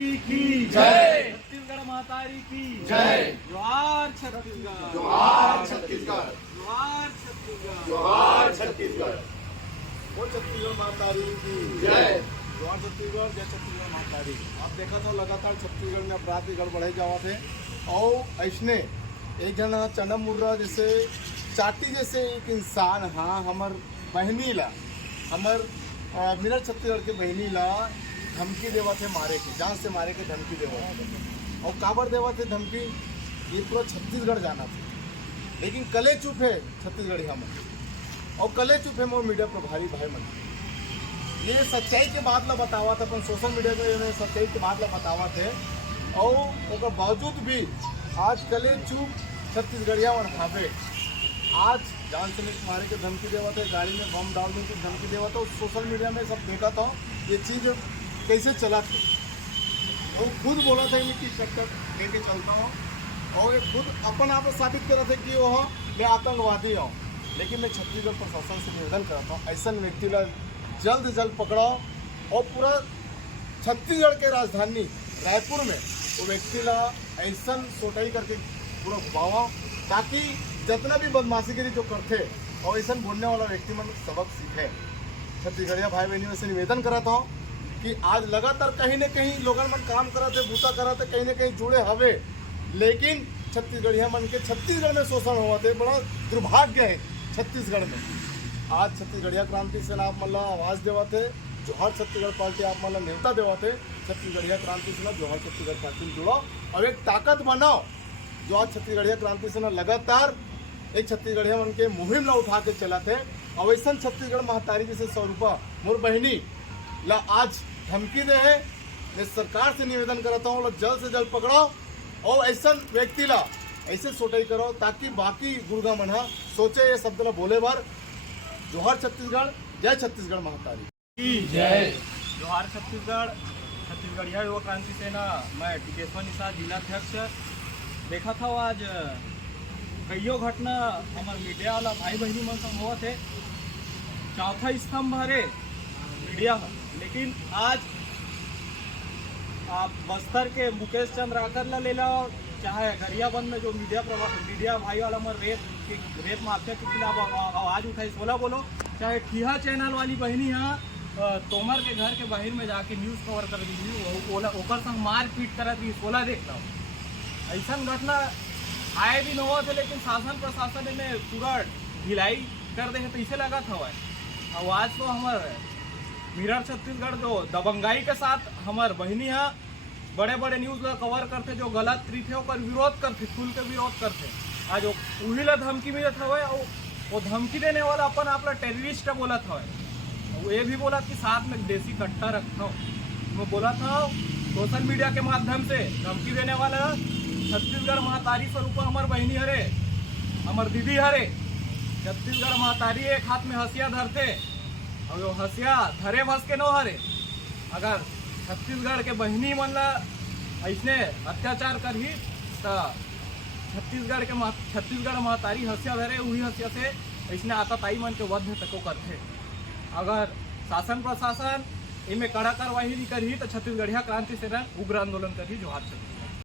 की जय। छत्तीसगढ़ महतारी की जय। जोहार छत्तीसगढ़, जोहार छत्तीसगढ़, जोहार छत्तीसगढ़, जोहार छत्तीसगढ़। वो छत्तीसगढ़ महतारी की जय। जोहार छत्तीसगढ़, जय छत्तीसगढ़ महतारी। आप देखा था लगातार छत्तीसगढ़ में अपराध के गड़बड़े जावा थे और ऐसने एक जना चनम मुर्रा जैसे चाटी जैसे एक इंसान हाँ हमर बहनी ला हमर मेरा छत्तीसगढ़ के बहनी ला धमकी देवा थे मारे के, जान से मारे के धमकी देवा थे। और काबर देवा थे धमकी, ये पूरा छत्तीसगढ़ जाना था लेकिन कले चुप है छत्तीसगढ़ी हम और कले चुप है मोर मीडिया प्रभारी भाई मन। ये सच्चाई के बात ला बतावा था अपन सोशल मीडिया पे सच्चाई के बात ला बतावा थे और उसके बावजूद भी आज कले चुप छत्तीसगढ़िया और हावे आज जान से मारे के धमकी देवा थे, गाड़ी में बम डालने की धमकी देवा था। सोशल मीडिया में सब देखा था ये चीज़ कैसे चला था। वो खुद बोला था कि टक्कर लेके चलता हूँ और ये खुद अपन आप साबित कर रहे थे कि वो मैं आतंकवादी हूँ। लेकिन मैं छत्तीसगढ़ प्रशासन से निवेदन करता हूँ ऐसा व्यक्ति ला जल्द से जल्द पकड़ाओ और पूरा छत्तीसगढ़ के राजधानी रायपुर में वो व्यक्ति ला ऐसा सोटाई करके पूरा घुमाओ ताकि जितना भी बदमाशीगिरी जो करते और ऐसा बोलने वाला व्यक्ति मन सबक सीखे। छत्तीसगढ़िया भाई बहनियों से निवेदन कराता हूँ कि आज लगातार कहीं न कहीं लोगन मन काम करते बूता करते कहीं न कहीं जुड़े हवे, लेकिन छत्तीसगढ़िया मन के छत्तीसगढ़ में शोषण हुआ थे। बड़ा दुर्भाग्य है छत्तीसगढ़ में। आज छत्तीसगढ़िया क्रांति सेना आप मतलब आवाज़ देवा थे, जोहार छत्तीसगढ़ पार्टी आप मतलब न्योता देवा थे। छत्तीसगढ़िया क्रांति सेना जोहार छत्तीसगढ़ पार्टी में जुड़ो और एक ताकत बनाओ जो आज छत्तीसगढ़िया क्रांति सेना लगातार एक छत्तीसगढ़िया मन के मुहिम ला उठा के चला थे। और ऐसा छत्तीसगढ़ महतारी जैसे स्वरूपा मोर बहनी ला आज धमकी दे है। मैं सरकार से निवेदन करता हूँ जल्द से जल्द पकड़ाओ और ऐसा व्यक्ति ला ऐसे सोटाई करो ताकि बाकी गुर्गा मन सोचे ये शब्द ला बोले बार। जोहार छत्तीसगढ़, जय छत्तीसगढ़ महतारी की जय। जोहार छत्तीसगढ़, छत्तीसगढ़िया युवा क्रांति सेना, मैं टिकेश्वर निषाद जिलाध्यक्ष। देखा था आज कईयों घटना हमारे मीडिया वाला भाई बहनी मन संग हुआ थे। चौथा स्तंभ हरे मीडिया, लेकिन आज आप बस्तर के मुकेश चंद्र आकर ला ले लो, चाहे गरियाबंद में जो मीडिया भाई वाला मर रेत माफिया के खिलाफ आवाज उठाई सोला बोलो, चाहे ठिहा चैनल वाली बहनी यहाँ तोमर के घर के बाहर में जाके न्यूज़ कवर कर दी ओकर संग मार पीट कर दी सोला देख लो। ऐसा घटना आए भी न हुआ थे, लेकिन शासन प्रशासन में पूरा ढिलाई कर दे तो इसे लगा था। और आज तो हमारे मिरर छत्तीसगढ़ जो दबंगाई के साथ हमार बहनी यहाँ बड़े बड़े न्यूज़ ला कवर करते जो गलत रीते ओकर विरोध करते, खुल के विरोध करते। आज वही ला धमकी मिलत हवे और वो धमकी देने वाला अपन आप टेररिस्ट बोला था। वो ये भी बोला कि साथ में देसी कट्टा रखा हो। मैं बोला था सोशल मीडिया के माध्यम से धमकी देने वाला छत्तीसगढ़ महतारी स्वरूप हमार बहनी हरे, हमार दीदी हरे। छत्तीसगढ़ महतारी एक हाथ में हसिया धरते और वो हसिया धरे भस के नो हरे। अगर छत्तीसगढ़ के बहनी मन ला ऐसने अत्याचार करही तो छत्तीसगढ़ महतारी हसिया धरे वही हसिया से ऐसने आताताई मन के वध तको करते। अगर शासन प्रशासन इनमें कड़ा कार्रवाई नहीं करही तो छत्तीसगढ़िया क्रांति सेना उग्र आंदोलन करही। जोहार छत्तीसगढ़।